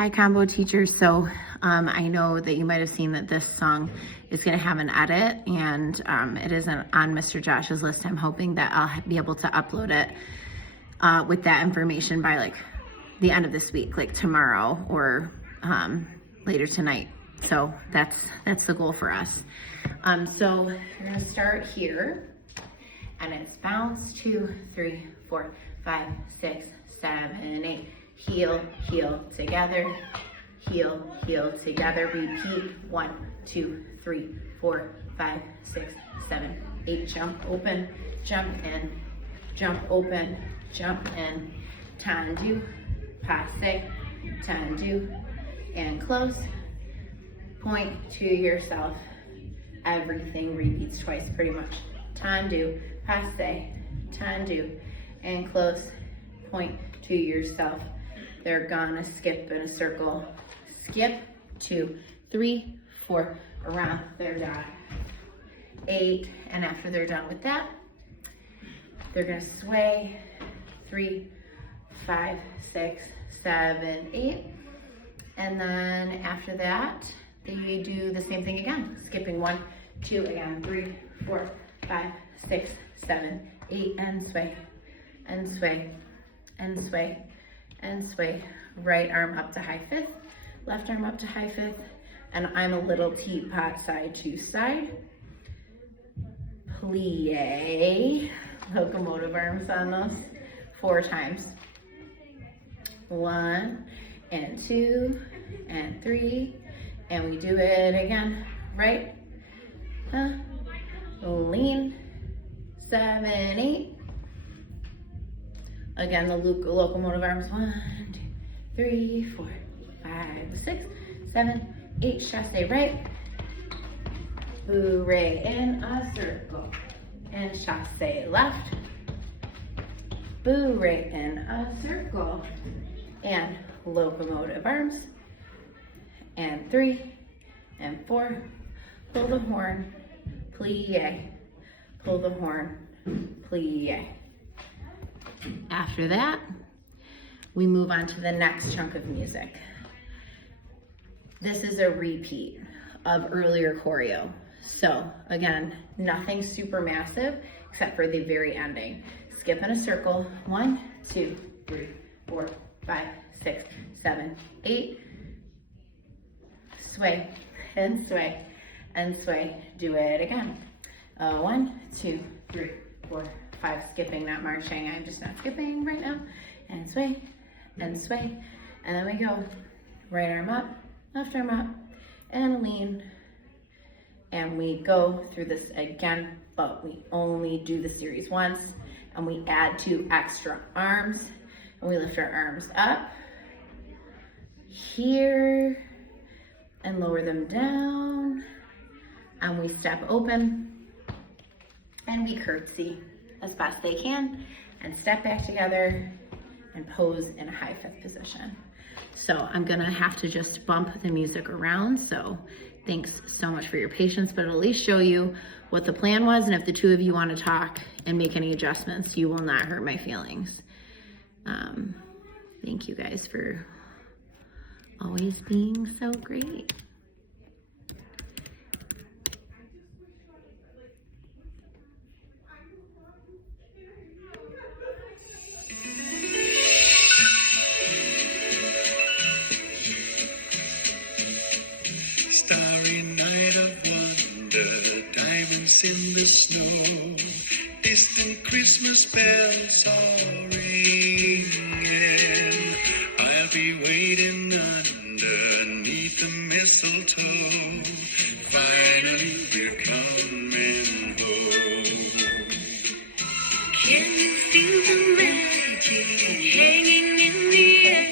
Hi, combo teachers. So I know that you might have seen that this song is going to have an edit, and it isn't on Mr. Josh's list. I'm hoping that I'll be able to upload it with that information by like the end of this week, like tomorrow or later tonight. So that's the goal for us. So we're going to start here, and it's bounce 2, 3, 4, 5, 6, 7, 8. Heel, heel together, heel, heel together. Repeat. 1, 2, 3, 4, 5, 6, 7, 8. Jump open, jump in, jump open, jump in. Tendu, passe, tendu, and close. Point to yourself. Everything repeats twice pretty much. Tendu, passe, tendu, and close. Point to yourself. They're gonna skip in a circle. Skip 2, 3, 4, around their dot. 8, and after they're done with that, they're gonna sway 3, 5, 6, 7, 8. And then after that, they do the same thing again. Skipping 1, 2, again, 3, 4, 5, 6, 7, 8, and sway, and sway, and sway, and sway. Right arm up to high fifth, left arm up to high fifth, and I'm a little teapot side to side. Plie, locomotive arms on those 4 times. 1 and 2 and 3, and we do it again. Right, lean, 7, 8. Again, the locomotive arms. 1, 2, 3, 4, 5, 6, 7, 8. Chasse right. Bourrée in a circle. And chasse left. Bourrée in a circle. And locomotive arms. And 3 and 4. Pull the horn. Plie. Pull the horn. Plie. After that, we move on to the next chunk of music. This is a repeat of earlier choreo. So again, nothing super massive except for the very ending. Skip in a circle. 1, 2, 3, 4, 5, 6, 7, 8. Sway and sway and sway. Do it again. 1, 2, 3, 4, 5. Skipping, not marching. I'm just not skipping right now. And sway, and sway. And then we go right arm up, left arm up, and lean. And we go through this again, but we only do the series once. And we add 2 extra arms. And we lift our arms up here and lower them down. And we step open and we curtsy as best they can, and step back together and pose in a high fifth position. So I'm gonna have to just bump the music around, so thanks so much for your patience, but it'll at least show you what the plan was, and if the 2 of you wanna talk and make any adjustments, you will not hurt my feelings. Thank you guys for always being so great. In the snow, distant Christmas bells are ringing. I'll be waiting underneath the mistletoe. Finally, we're coming home. Can you feel the magic hanging in the air?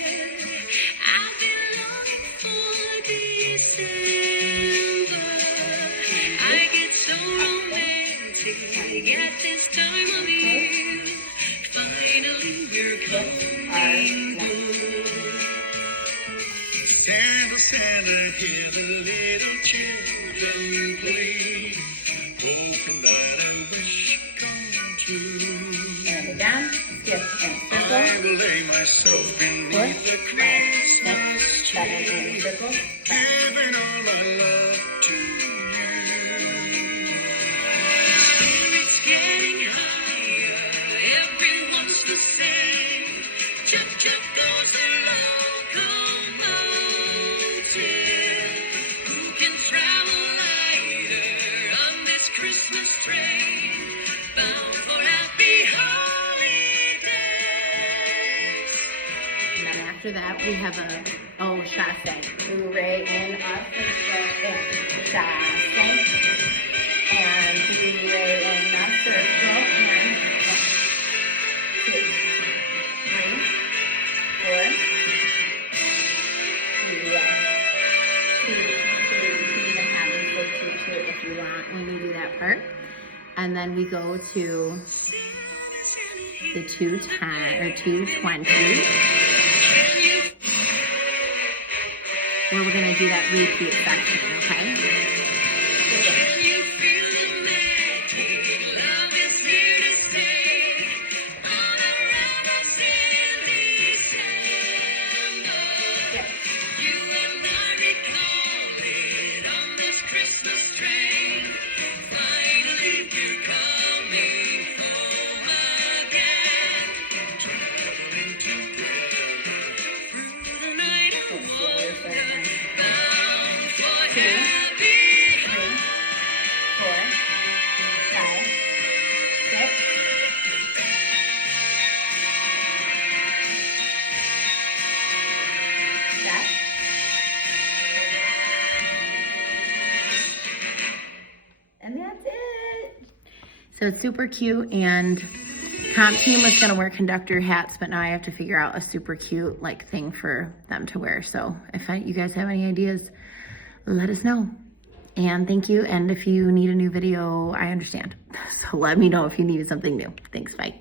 I've been longing for December. I get so at this time of year, finally we're coming home. Santa, Santa, hear the little children play, hoping that a wish come true. And again, skip and circle. I will lay myself beneath the Christmas Button and circle. giving all my love to you. It's getting higher, everyone's the same. Chop, chop goes the locomotive. Who can travel lighter on this Christmas train? Bound for happy holidays. And then after that, we have a chasse. Hooray in a circle. Chasse. And hooray in a circle. And 1, 2, 3, 4. Yeah. You can even have them go 2 if you want when you do that part. And then we go to the 210 or 220. Where we're gonna do that repeat section, okay? Can you feel the magic? Love is here to stay. All around us in December. You and I recall it on this Christmas train. Finally, you're coming home again. Traveling together through the night of wonder, bound for 2, 3, happy 4, 5, 6. That. And that's it. So it's super cute, and comp team was gonna wear conductor hats, but now I have to figure out a super cute like thing for them to wear. So if you guys have any ideas, let us know. And thank you. And if you need a new video, I understand. So let me know if you needed something new. Thanks, bye.